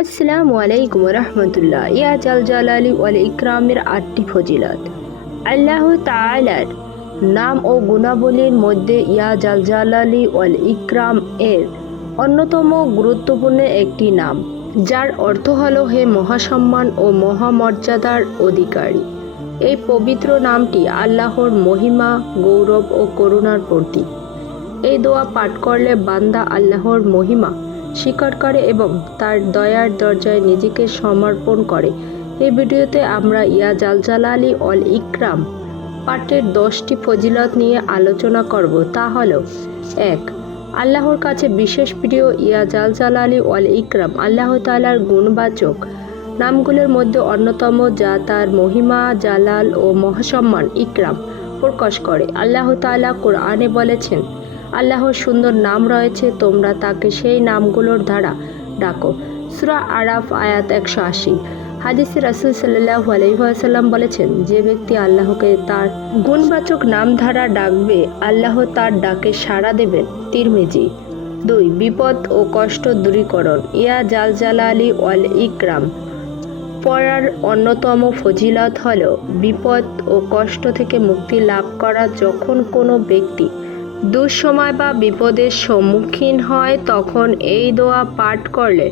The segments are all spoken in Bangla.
আসসালামু আলাইকুম রহমতুল্লাহ। ইয়া জাল জালালি ওয়াল ইকরামের আটটি ফজিলত। আল্লাহ তাআলার নাম ও গুণাবলীর মধ্যে ইয়া জাল জালালি ওয়াল ইকরাম এর অন্যতম গুরুত্বপূর্ণ একটি নাম, যার অর্থ হল হে মহাসম্মান ও মহামর্যাদার অধিকারী। এই পবিত্র নামটি আল্লাহর মহিমা, গৌরব ও করুণার প্রতীক। এই দোয়া পাঠ করলে বান্দা আল্লাহর মহিমা স্বীকার করে এবং তার দয়ার দরজায় নিজেকে সমর্পণ করে। এই ভিডিওতে আমরা ইয়া জালজালালি অল ইকরাম পাঠের দশটি ফজিলত নিয়ে আলোচনা করব। তা হল, এক, আল্লাহর কাছে বিশেষ প্রিয় ইয়া জালজালালি অল ইকরাম, আল্লাহ তালার গুণবাচক নামগুলোর মধ্যে অন্যতম যা তার মহিমা, জালাল ও মহাসম্মান ইকরাম প্রকাশ করে। আল্লাহ তাআলা কোরআনে বলেছেন আল্লাহর সুন্দর নাম রয়েছে, তোমরা তাকে সেই নামগুলোর দ্বারা ডাকো। সুরা আরাফ, আয়াত একশো আশি। হাদিসে রাসুল সাল্লাহ আলহিহাসাল্লাম বলেছেন, যে ব্যক্তি আল্লাহকে তার গুণবাচক নাম ধারা ডাকবে, আল্লাহ তার ডাকে সাড়া দেবেন। তিরমেজি। দুই, বিপদ ও কষ্ট দূরীকরণ। ইয়া জাল আলী ওয়াল ইকরাম। পড়ার অন্যতম ফজিলত হল, বিপদ ও কষ্ট থেকে মুক্তি লাভ করা যখন কোনো ব্যক্তি দুঃসময় বা বিপদের সম্মুখীন হয়, তখন এই দোয়া পাঠ করলে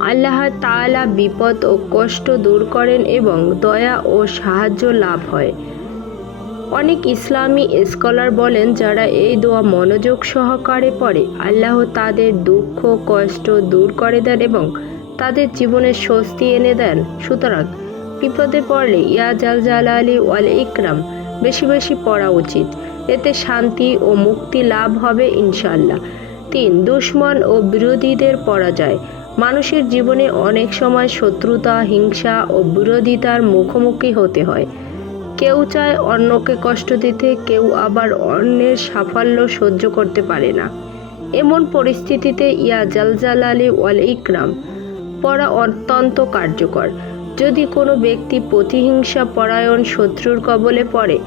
আল্লাহ তাআলা বিপদ ও কষ্ট দূর করেন এবং দয়া ও সাহায্য লাভ হয়। অনেক ইসলামী স্কলার বলেন, যারা এই দোয়া মনোযোগ সহকারে পড়ে, আল্লাহ তাদের দুঃখ, কষ্ট দূর করে দেন এবং তাদের জীবনে স্বস্তি এনে দেন। সুতরাং বিপদে পড়লে ইয়া জাল জালালি ওয়াল ইকরাম, বেশি বেশি পড়া উচিত। এতে শান্তি ও মুক্তি লাভ হবে ইনশাল্লাহ তিন, দুশ্মন ও বিরোধীদের পরাজয়। মানুষের জীবনে অনেক সময় শত্রুতা, হিংসা ও বিরোধিতার মুখোমুখি হতে হয়। কেউ চায় অন্যকে কষ্ট দিতে, কেউ আবার অন্যের সাফল্য সহ্য করতে পারে না। এমন পরিস্থিতিতে ইয়া জালজালালি ওয়াল ইকরাম, পড়া অত্যন্ত কার্যকর। যদি কোনো ব্যক্তি প্রতিহিংসা, পরায়ণ, শত্রুর কবলে পড়ে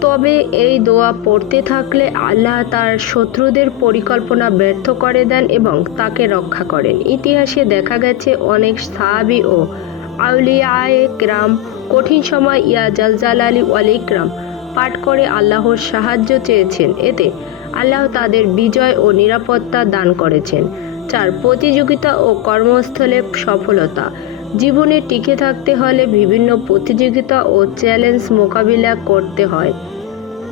তবে এই দোয়া পড়তে থাকলে আল্লাহ তার শত্রুদের পরিকল্পনা ব্যর্থ করে দেন এবং তাকে রক্ষা করেন। ইতিহাসে দেখা গেছে অনেক সাহাবি ও আউলিয়ায়ে গ্রাম কঠিন সময় ইয়া জালজালালি ওয়াল ইকরাম পাঠ করে আল্লাহর সাহায্য চেয়েছেন। এতে আল্লাহ তাদের বিজয় ও নিরাপত্তা দান করেছেন। চার প্রতিযোগিতা ও কর্মস্থলে সফলতা জীবনে টিকে থাকতে হলে বিভিন্ন প্রতিযোগিতা ও চ্যালেঞ্জ মোকাবিলা করতে হয়।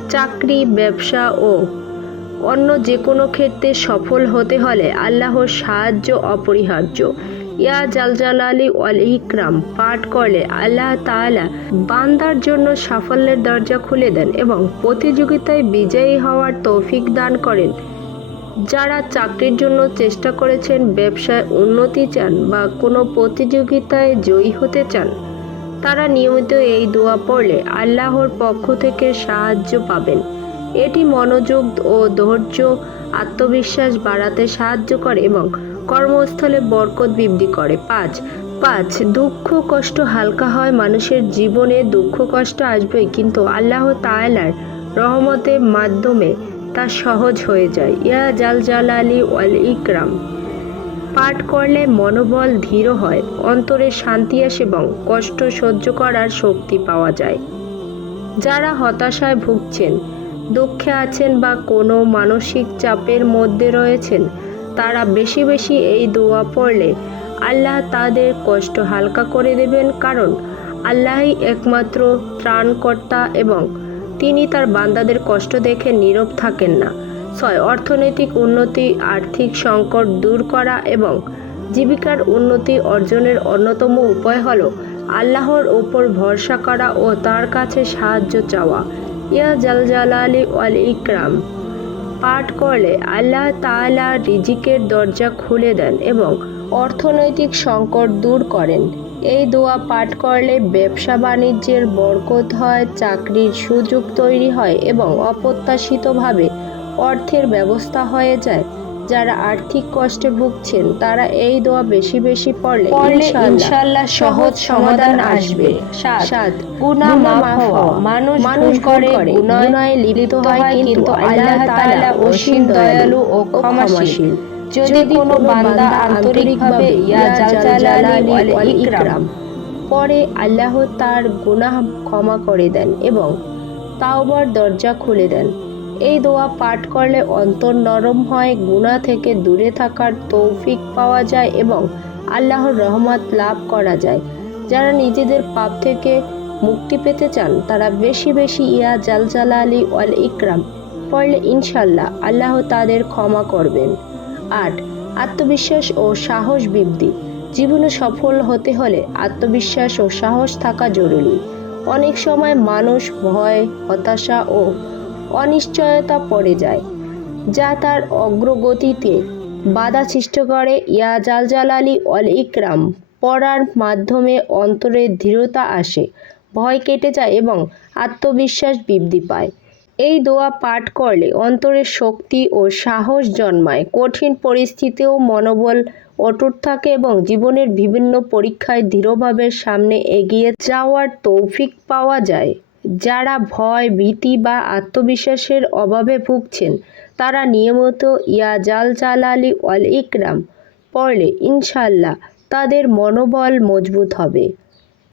চাকরি, ব্যবসা ও অন্য যে কোনো ক্ষেত্রে সফল হতে হলে আল্লাহর সাহায্য অপরিহার্য। ইয়া জালজালালি ওয়াল ইকরাম, পাঠ করলে আল্লাহ তাআলা বান্দার জন্য সাফল্যের দরজা খুলে দেন এবং প্রতিযোগিতায় বিজয়ী হওয়ার তৌফিক দান করেন। যারা চাকরির জন্য চেষ্টা করেছেন, ব্যবসায় উন্নতি চান বা কোনো প্রতিযোগিতায় জয়ী হতে চান, তারা নিয়মিত এই দোয়া পড়লে আল্লাহর পক্ষ থেকে সাহায্য পাবেন। এটি মনোযোগ ও ধৈর্য, আত্মবিশ্বাস বাড়াতে সাহায্য করে এবং কর্মস্থলে বরকত বৃদ্ধি করে। পাঁচ পাঁচ, দুঃখ কষ্ট হালকা হয়, মানুষের জীবনে দুঃখ কষ্ট আসবে কিন্তু আল্লাহ তাআলার রহমতের মাধ্যমে তা সহজ হয়ে যায়। ইয়া জাল জাল আলী ওয়াল ইকরাম। পাঠ করলে মনোবল ধীর হয়, অন্তরে শান্তি আসে এবং কষ্ট সহ্য করার শক্তি পাওয়া যায়। যারা হতাশায় ভুগছেন, দুঃখে আছেন বা কোনো মানসিক চাপের মধ্যে রয়েছেন, তারা বেশি বেশি এই দোয়া পড়লে আল্লাহ তাদের কষ্ট হালকা করে দেবেন, কারণ আল্লাহই একমাত্র ত্রাণকর্তা এবং তিনি তার বান্দাদের কষ্ট দেখে নীরব থাকেন না। ছয়, অর্থনৈতিক উন্নতি, আর্থিক সংকট দূর করা এবং জীবিকার উন্নতি অর্জনের অন্যতম উপায় হল আল্লাহর ওপর ভরসা করা ও তার কাছে সাহায্য চাওয়া। ইয়া জালজালালি ওয়াল ইকরাম। পাঠ করলে আল্লাহ তাআলা রিজিকের দরজা খুলে দেন এবং অর্থনৈতিক সংকট দূর করেন। এই দোয়া পাঠ করলে ব্যবসা বাণিজ্যের বরকত হয় চাকরির সুযোগ তৈরি হয় এবং অপ্রত্যাশিতভাবে অর্থের ব্যবস্থা হয়ে যায়। যারা আর্থিক কষ্টে ভুগছেন তারা এই দোয়া বেশি বেশি পড়লে ইনশাআল্লাহ সহজ সমাধান আসবে। সাত গুনাহ মাফ হওয়া মানুষ মানুষ করে গুনায় লিপ্ত হয় কিন্তু আল্লাহ তাআলা অসীম দয়ালু ও ক্ষমাশীল। যদি কোনো বান্দা আন্তরিকভাবে ইয়া জালালি ওয়াল ইকরাম পরে আল্লাহ তার গুনাহ ক্ষমা করে দেন এবং তাওবার দরজা খুলে দেন। এই দোয়া পাঠ করলে অন্তর নরম হয় গুনাহ থেকে দূরে থাকার তৌফিক পাওয়া যায় এবং আল্লাহর রহমত লাভ করা যায়। যারা নিজেদের পাপ থেকে মুক্তি পেতে চান তারা বেশি বেশি ইয়া জালজালালি ওয়াল ইকরাম পড়লে ইনশাল্লাহ আল্লাহ তাদের ক্ষমা করবেন। আট, আত্মবিশ্বাস ও সাহস বৃদ্ধি। জীবনে সফল হতে হলে আত্মবিশ্বাস ও সাহস থাকা জরুরি। অনেক সময় মানুষ ভয়, হতাশা ও অনিশ্চয়তা পড়ে যায়, যা তার অগ্রগতিতে বাধা সৃষ্টি করে। ইয়া জালজালালি অল ইকরাম, পড়ার মাধ্যমে অন্তরে দৃঢ়তা আসে, ভয় কেটে যায় এবং আত্মবিশ্বাস বৃদ্ধি পায়। এই দোয়া পাঠ করলে অন্তরের শক্তি ও সাহস জন্মায়। কঠিন পরিস্থিতিও মনোবল অটুট থাকে এবং জীবনের বিভিন্ন পরীক্ষায় দৃঢ়ভাবে সামনে এগিয়ে যাওয়ার তৌফিক পাওয়া যায়। যারা ভয়, ভীতি বা আত্মবিশ্বাসের অভাবে ভুগছেন, তারা নিয়মিত ইয়া জাল জালালি ওয়াল ইকরাম পড়লে ইনশাল্লাহ তাদের মনোবল মজবুত হবে।